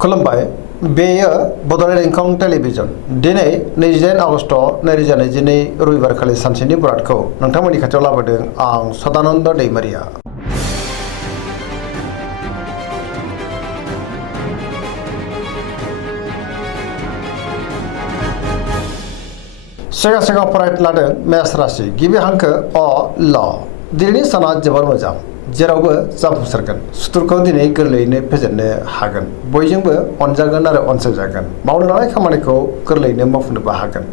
खुलुमबाय बेयो बड'लेण्ड इंखं टेलिभिजन दिनै 28 आगस्ट 2022 रबिबारखालि सानसेनि बुरादखौ नोंथांमोननि खाथियाव लाबोदों आं सदानन्द दैमारिया। सिगां फरायनो लादों मेष राशि गिबि हांखो अ ल दिनैनि साना जोबोर मोजां जेरावबो जाफुंसारगोन सुथुरखौ दिनै गोरलैयैनो फेजेननो हागोन बयजोंबो अनजागोन आरो अनसायजागोन मावनो लानाय खामानिखौ गोरलैयैनो मावफुंनोबो हागोन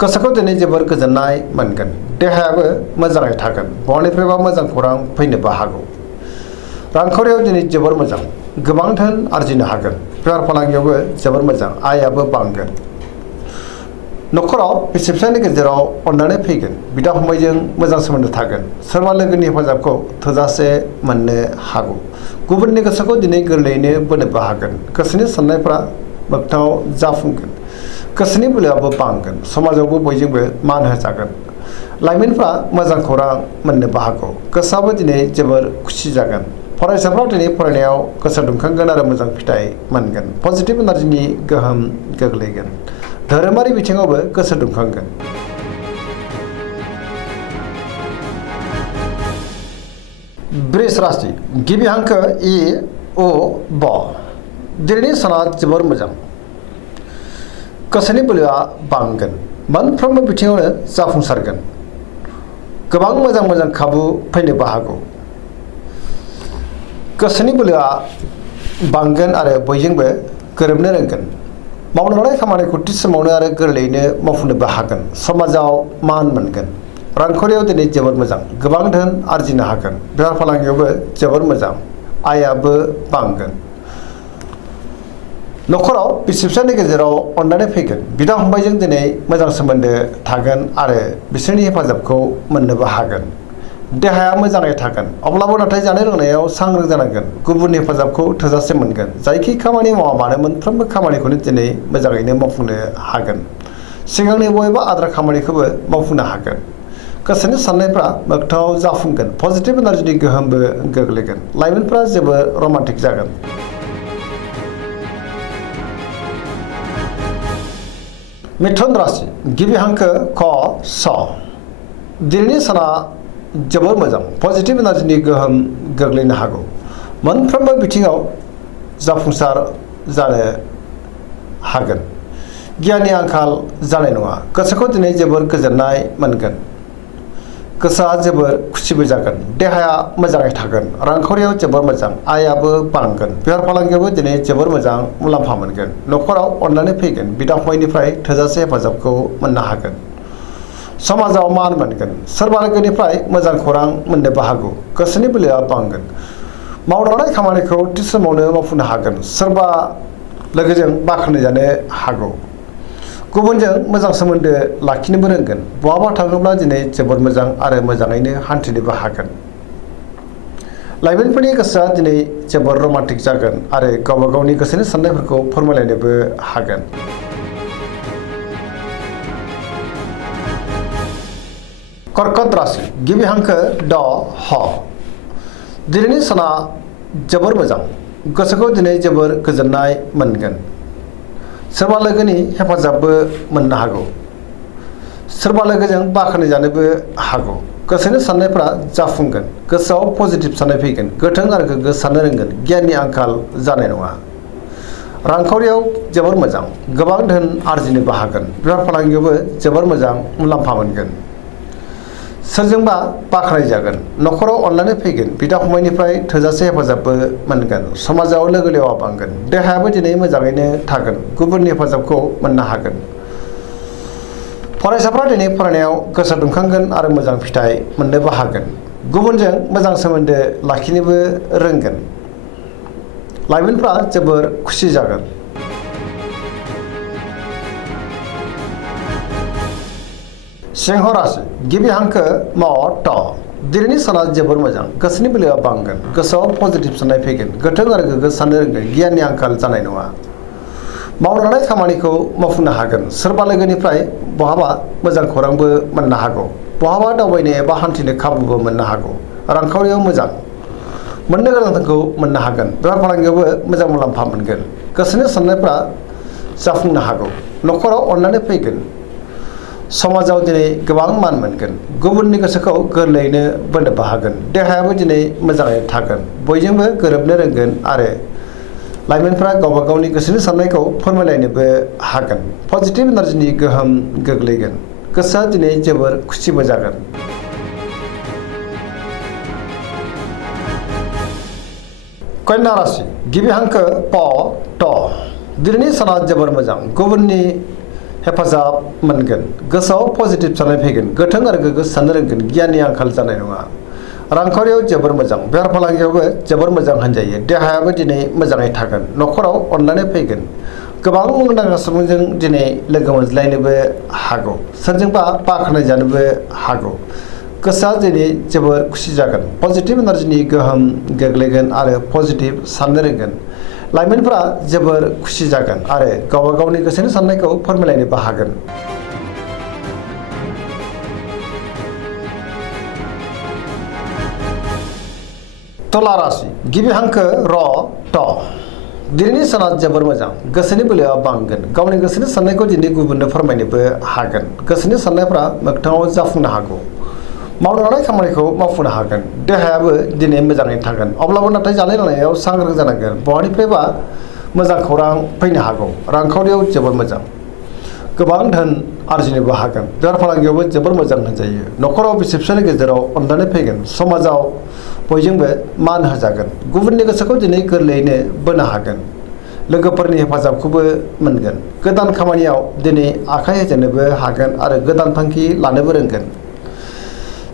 गोसोखौ दिनै जोबोर गोजोननाय मोनगोन देहायाबो मोजाङै थागोन बहानिफ्रायबा मोजां खौरां फैनोबो हागौ रांखावरियाव दिनै जोबोर मोजां गोबां धोन आरजिनो हागोन बेफार फालांगियावबो जोबोर मोजां आयाबो बांगोन न'खराव बिसि फिसायनि गेजेराव अननानै फैगोन बिदा फंबायजों मोजां सोमोन्दो थागोन सोरबा लोगोनि हेफाजाबखौ थोजासे मोननो हागौ गुबुननि गोसोखौ दिनै गोरलैयैनो बोनोबो हागोन गोसोनि साननायफ्रा मोगथाङाव जाफुंगोन गोसोनि बोलोआबो बांगोन समाजावबो बयजोंबो मान होजागोन लाइमोनफ्रा मोजां खौरां मोननोबो हागौ गोसोआबो दिनै जोबोर खुसि जागोन फरायसाफ्रा दिनै फरायनायाव गोसो दुंखांगोन आरो मोजां फिथाइ मोनगोन पजिटिभ एनार्जिनि गोहोम गोग्लैगोन धोरोमारि बिथिङावबो गोसो दुंखांगोन वृष राशि गिबि हांखो इ उ ब दिनैनि साना जोबोर मोजां गोसोनि बोलोआ बांगोन मोनफ्रोमबो बिथिङावनो जाफुंसारगोन गोबां मोजां खाबु फैनोबो हागौ गोसोनि बोलोआ बांगोन आरो बयजोंबो गोरोबनो रोंगोन मावनो लानाय खामानिखौ थि समावनो आरो गोरलैयैनो मावफुंनोबो हागोन समाजाव मान मोनगोन रांखावरियाव दिनै जोबोर मोजां गोबां धोन आरजिनो हागोन बेफार फालांगियावबो जोबोर मोजां आयाबो बांगोन न'खराव बिसि फिसायनि गेजेराव अननानै फैगोन बिदा फंबायजों दिनै मोजां सोमोन्दो थागोन आरो बिसोरनि हेफाजाबखौ मोननोबो हागोन देहाया मोजाङै थागोन अब्लाबो नाथाय जानाय लोंनायाव सांग्रां जानांगोन गुबुननि हेफाजाबखौ थोजासे मोनगोन जायखि खामानि मावा मानो मोनफ्रोमबो खामानिखौनो दिनै मोजाङैनो मावफुंनो हागोन सिगांनि बबेबा आद्रा खामानिखौबो मावफुंनो हागोन गोसोनि साननायफ्रा मोगथाङाव जाफुंगोन पजिटिभ एनार्जिनि गोहोमबो गोग्लैगोन लाइमोनफ्रा जोबोर रमान्टिक जागोन मिथुन राशि गिबि हांखो क स दिनैनि साना जोबोर मोजां पजिटिभ एनार्जिनि गोहोम गोग्लैनो हागौ मोनफ्रोमबो बिथिङाव जाफुंसार जानो हागोन गियाननि आंखाल जानाय नङा गोसोखौ दिनै जोबोर गोजोननाय मोनगोन गोसोआ जोबोर खुसिबो जागोन देहाया मोजाङै थागोन रांखावरियाव जोबोर मोजां आयाबो बांगोन बेफार फालांगियावबो दिनै जोबोर मोजां मुलाम्फा मोनगोन न'खराव अननानै फैगोन बिदा फंबायनिफ्राय थोजासे हेफाजाबखौ मोननो हागोन समाजाव मान मोनगोन सोरबा लोगोनिफ्राय मोजां खौरां मोननोबो हागौ गोसोनि बोलोआ बांगोन मावनो लानाय खामानिखौ थि समावनो मावफुंनो हागोन सोरबा लोगोजों बाख्नायजानो हागौ गुबुनजों मोजां सोमोन्दो लाखिनोबो रोंगोन बहाबा थाङोब्ला दिनै जोबोर मोजां आरो मोजाङैनो हान्थिनोबो हागोन लाइमोनफोरनि गोसोआ दिनै जोबोर रमान्टिक जागोन आरो गावबा गावनि गोसोनि साननायफोरखौ फोरमायलायनोबो हागोन कर्कट राशि गिबि हांखो ड ह दिनैनि साना जोबोर मोजां गोसोखौ दिनै जोबोर गोजोननाय मोनगोन सोरबा लोगोनि हेफाजाबबो मोननो हागौ सोरबा लोगोजों बाख्नायजानोबो हागौ गोसोनि साननायफ्रा जाफुंगोन गोसोआव पजिटिभ साननाय फैगोन गोथों आरो गोग्गो साननो रोंगोन गियाननि आंखाल जानाय नङा रांखावरियाव जोबोर मोजां गोबां धोन आरजिनोबो हागोन बेफार फालांगियावबो जोबोर मोजां मुलाम्फा मोनगोन सोरजोंबा बाख्नायजागोन न'खराव अननानै फैगोन बिदा फंबायनिफ्राय थोजासे हेफाजाबबो मोनगोन समाजाव लोगो लेवा बांगोन देहायाबो दिनै मोजाङैनो थागोन गुबुननि हेफाजाबखौ मोननो हागोन फरायसाफ्रा दिनै फरायनायाव गोसो दुंखांगोन आरो मोजां फिथाइ मोननोबो हागोन गुबुनजों मोजां सोमोन्दो लाखिनोबो रोंगोन लाइमोनफ्रा जोबोर खुसि जागोन सिंह राशि गिबि हांखो म ट दिनैनि साना जोबोर मोजां गोसोनि बोलोआ बांगोन गोसोआव पजिटिभ साननाय फैगोन गोथों आरो गोग्गो साननो रोंगोन गियाननि आंखाल जानाय नङा मावनो लानाय खामानिखौ मावफुंनो हागोन सोरबा लोगोनिफ्राय बहाबा मोजां खौरांबो मोननो हागौ बहाबा दावबायनो एबा हान्थिनो खाबुबो मोननो हागौ रांखावरियाव मोजां मोननो गोनांखौ मोननो हागोन बेफार फालांगियावबो मोजां मुलाम्फा मोनगोन गोसोनि साननायफ्रा जाफुंनो हागौ न'खराव अननानै फैगोन समाजाव दिनै गोबां मान मोनगोन गुबुननि गोसोखौ गोरलैयैनो बोनोबो हागोन देहायाबो दिनै मोजाङै थागोन बयजोंबो गोरोबनो रोंगोन आरो लाइमोनफ्रा गावबा गावनि गोसोनि साननायखौ फोरमायलायनोबो हागोन पजिटिभ एनार्जिनि गोहोम गोग्लैगोन गोसोआ दिनै जोबोर खुसिबो जागोन। कन्या राशि गिबि हांखो प ट दिनैनि साना जोबोर मोजां गुबुननि हेफाजाब मोनगोन गोसोआव पजिटिभ साननाय फैगोन गोथों आरो गोग्गो साननो रोंगोन गियाननि आंखाल जानाय नङा रांखावरियाव जोबोर मोजां बेफार फालांगियावबो जोबोर मोजां होनजायो देहायाबो दिनै मोजाङै थागोन न'खराव अननानै फैगोन गोबां मुंदांखा सुबुंजों दिनै लोगो मोनज्लायनोबो हागौ सोरजोंबा बाख्नाय जानोबो हागौ गोसोआ दिनै जोबोर खुसि जागोन पजिटिभ एनार्जिनि गोहोम गोग्लैगोन आरो पजिटिभ साननो रोंगोन लाइमोनफोरा जोबोर खुसि जागोन आरो गावबा गावनि गोसोनि साननायखौ फोरमायलायनोबो हागोन। तुला राशि गिबि हांखो र ट दिनैनि साना जोबोर मोजां गोसोनि बोलोआ बांगोन गावनि गोसोनि साननायखौ दिनै गुबुननो फोरमायनोबो हागोन गोसोनि साननायफ्रा मोगथाङाव जाफुंनो हागौ मावनो लानाय खामानिखौ मावफुंनो हागोन देहायाबो दिनै मोजाङै थागोन अब्लाबो नाथाय जानाय लोंनायाव सांग्रां जानांगोन बहानिफ्रायबा मोजां खौरां फैनो हागौ रांखावरियाव जोबोर मोजां गोबां धोन आरजिनोबो हागोन बेफार फालांगियावबो जोबोर मोजां होनजायो न'खराव बिसि फिसायनि गेजेराव अननानै फैगोन समाजाव बयजोंबो मान होजागोन गुबुननि गोसोखौ दिनै गोरलैयैनो बोनो हागोन लोगोफोरनि हेफाजाबखौबो मोनगोन गोदान खामानियाव दिनै आखाइ होजेननोबो हागोन आरो गोदान थांखि लानोबो रोंगोन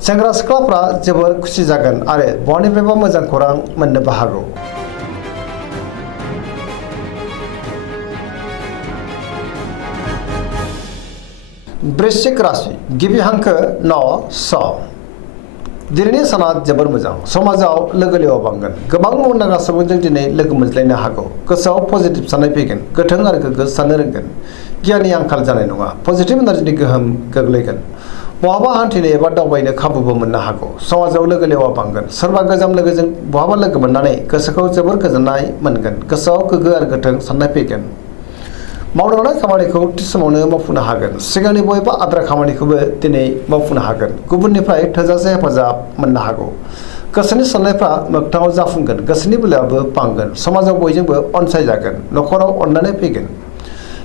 सेंग्रा सिख्लाफ्रा जोबोर खुसि जागोन आरो बहानिफ्रायबा मोजां खौरां मोननोबो हागौ। वृश्चिक राशि गिबि हांखो न स दिनैनि साना जोबोर मोजां समाजाव लोगो लेवा बांगोन गोबां मुंदांखा सुबुंजों दिनै लोगो मोनज्लायनो हागौ गोसोआव पजिटिभ साननाय फैगोन गोथों आरो गोग्गो साननो रोंगोन गियाननि आंखाल जानाय नङा पजिटिभ एनार्जिनि गोहोम गोग्लैगोन बहाबा हान्थिनो एबा दावबायनो खाबुबो मोननो हागौ समाजाव लोगो लेवा बांगोन सोरबा गोजाम लोगोजों बहाबा लोगो मोननानै गोसोखौ जोबोर गोजोननाय मोनगोन गोसोआव गोग्गो आरो गोथों साननाय फैगोन मावनो लानाय खामानिखौ थि समावनो मावफुंनो हागोन सिगांनि बबेबा आद्रा खामानिखौबो दिनै मावफुंनो हागोन गुबुननिफ्राय थोजासे हेफाजाब मोननो हागौ गोसोनि साननायफ्रा मोगथाङाव जाफुंगोन गोसोनि बोलोआबो बांगोन समाजाव बयजोंबो अनसायजागोन न'खराव अननानै फैगोन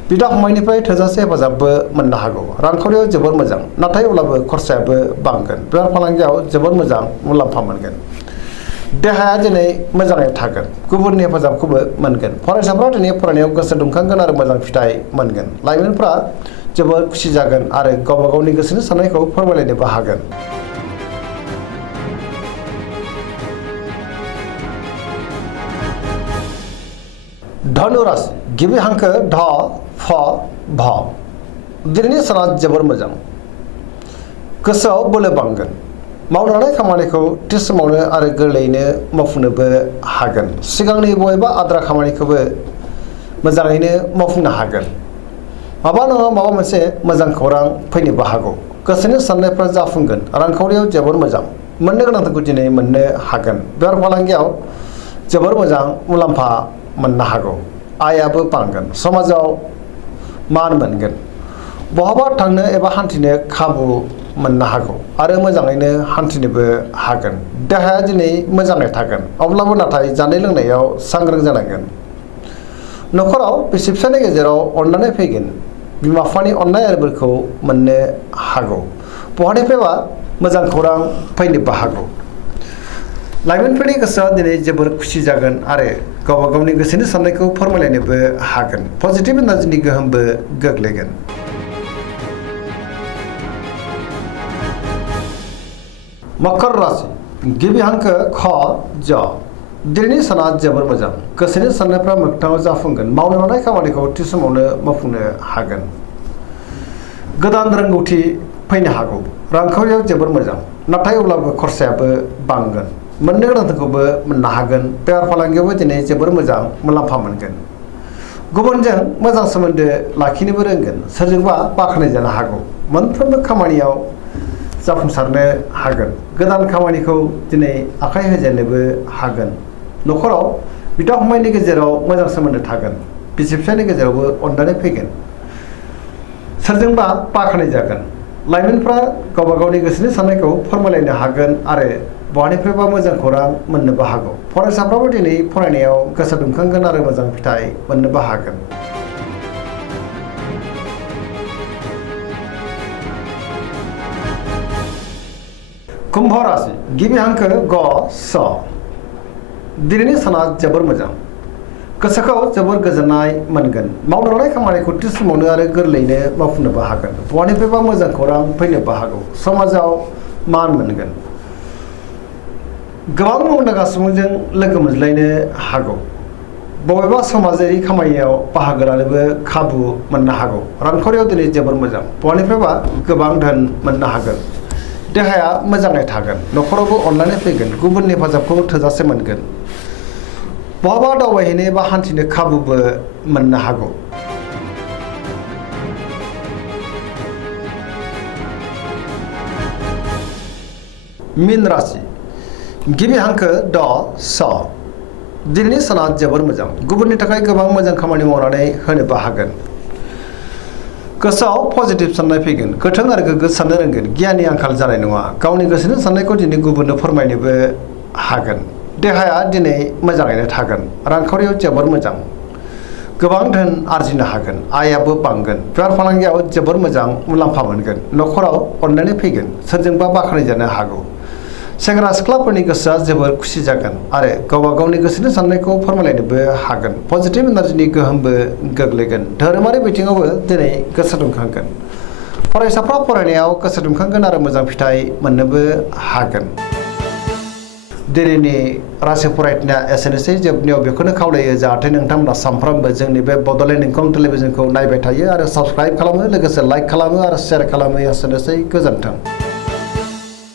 बिदा फंबायनिफ्राय थोजासे हेफाजाबबो मोननो हागौ रांखावरियाव जोबोर मोजां नाथाय अब्लाबो खरसायाबो बांगोन बेफार फालांगियाव जोबोर मोजां मुलाम्फा मोनगोन देहाया दिनै मोजाङै थागोन गुबुननि हेफाजाबखौबो मोनगोन फरायसाफ्रा दिनै फरायनायाव गोसो दुंखांगोन आरो मोजां फिथाइ मोनगोन लाइमोनफ्रा जोबोर खुसि जागोन आरो गावबा गावनि गोसोनि साननायखौ फोरमायलायनोबो हागोन। धनु राशि गिबि हांखो ध फ भ दिनैनि साना जोबोर मोजां गोसोआव बोलो बांगोन मावनो लानाय खामानिखौ थि समावनो आरो गोरलैयैनो मावफुंनोबो हागोन सिगांनि बबेबा आद्रा खामानिखौबो मोजाङैनो मावफुंनो हागोन माबा नङा माबा मोनसे मोजां खौरां फैनोबो हागौ गोसोनि साननायफ्रा जाफुंगोन रांखावरियाव जोबोर मोजां मोननो गोनांखौ दिनै मोननो हागोन बेफार फालांगियाव जोबोर मोजां मुलाम्फा मोननो हागौ आयाबो बांगोन समाजाव मान मोनगोन बहाबा थांनो एबा हान्थिनो खाबु मोननो हागौ आरो मोजाङैनो हान्थिनोबो हागोन देहाया दिनै मोजाङै थागोन अब्लाबो नाथाय जानाय लोंनायाव सांग्रां जानांगोन न'खराव बिसि फिसायनि गेजेराव अननानै फैगोन बिमा बिफानि अननाय आरो बोरखौ मोननो हागौ बहानिफ्रायबा मोजां खौरां फैनोबो हागौ लाइमोनफोरनि गोसोआ दिनै जोबोर खुसि जागोन आरो गावबा गावनि गोसोनि साननायखौ फोरमायलायनोबो हागोन पजिटिभ एनार्जिनि गोहोमबो गोग्लैगोन। मकर राशि गिबि हांखो ख ज दिनैनि साना जोबोर मोजां गोसोनि साननायफ्रा मोगथाङाव जाफुंगोन मावनो लानाय खामानिखौ थि समावनो मावफुंनो हागोन गोदान रोंगौथि फैनो हागौ रांखावरियाव जोबोर मोजां नाथाय अब्लाबो खरसायाबो बांगोन मोननो गोनांखौबो मोननो हागोन बेफार फालांगियावबो दिनै जोबोर मोजां मुलाम्फा मोनगोन गुबुनजों मोजां सोमोन्दो लाखिनोबो रोंगोन सोरजोंबा बाख्नाय जानो हागौ मोनफ्रोमबो खामानियाव जाफुंसारनो हागोन गोदान खामानिखौ दिनै आखाइ होजेननोबो हागोन न'खराव बिदा फंबायनि गेजेराव मोजां सोमोन्दो थागोन बिसि फिसायनि गेजेरावबो अनलायनाय फैगोन सोरजोंबा बाख्नाय जागोन लाइमोनफ्रा गावबा गावनि गोसोनि साननायखौ फोरमायलायनो हागोन आरो बहानिफ्रायबा मोजां खौरां मोननोबो हागौ फरायसाफ्राबो दिनै फरायनायाव गोसो दुंखांगोन आरो मोजां फिथाइ मोननोबो हागोन कुम्भ राशि गिबि हांखो ग स दिनैनि साना जोबोर मोजां गोसोखौ जोबोर गोजोननाय मोनगोन मावनो लानाय खामानिखौ थि समावनो आरो गोरलैयैनो मावफुंनोबो हागोन बहानिफ्रायबा मोजां खौरां फैनोबो हागौ समाजाव मान मोनगोन गोबां मुंदांखा सुबुंजों लोगो मोनज्लायनो हागौ बबेबा समाजारि खामानियाव बाहागो लानोबो खाबु मोननो हागौ रांखावरियाव दिनै जोबोर मोजां बहानिफ्रायबा गोबां धोन मोननो हागोन देहाया मोजाङै थागोन न'खरावबो अनलायनाय फैगोन गुबुननि हेफाजाबखौ थोजासे मोनगोन बहाबा दावबायहैनो बा हान्थिनो खाबुबो मोननो हागौ मीन राशि गिबि हांखो ड स दिनैनि साना जोबोर मोजां गुबुननि थाखाय गोबां मोजां खामानि मावनानै होनोबो हागोन गोसोआव पजिटिभ साननाय फैगोन गोथों आरो गोग्गो साननो रोंगोन गियाननि आंखाल जानाय नङा गावनि गोसोनि साननायखौ दिनै गुबुननो फोरमायनोबो हागोन देहाया दिनै मोजाङैनो थागोन रांखावरियाव जोबोर मोजां गोबां धोन आरजिनो हागोन आयाबो बांगोन बेफार फालांगियाव जोबोर मोजां मुलाम्फा मोनगोन न'खराव अनलायनाय फैगोन सोरजोंबा बाख्नायजानो हागौ सेंग्रा सिख्लाफोरनि गोसोआ जोबोर खुसि जागोन आरो गावबा गावनि गोसोनि साननायखौ फोरमायलायनोबो हागोन पजिटिभ एनार्जिनि गोहोमबो गोग्लैगोन धोरोमारि बिथिङावबो दिनै गोसो दुंखांगोन फरायसाफ्रा फरायनायाव गोसो दुंखांगोन आरो मोजां फिथाइ मोननोबो हागोन दिनैनि राशि फरायनाया एसेनोसै जोबनायाव बेखौनो खावलायो जाहाथे नोंथांमोना सानफ्रोमबो जोंनि बे बड'लेण्ड इंखं टेलिभिजनखौ नायबाय थायो आरो साबस्क्राइब खालामो लोगोसे लाइक खालामो आरो शेयार खालामो एसेनोसै गोजोन्थों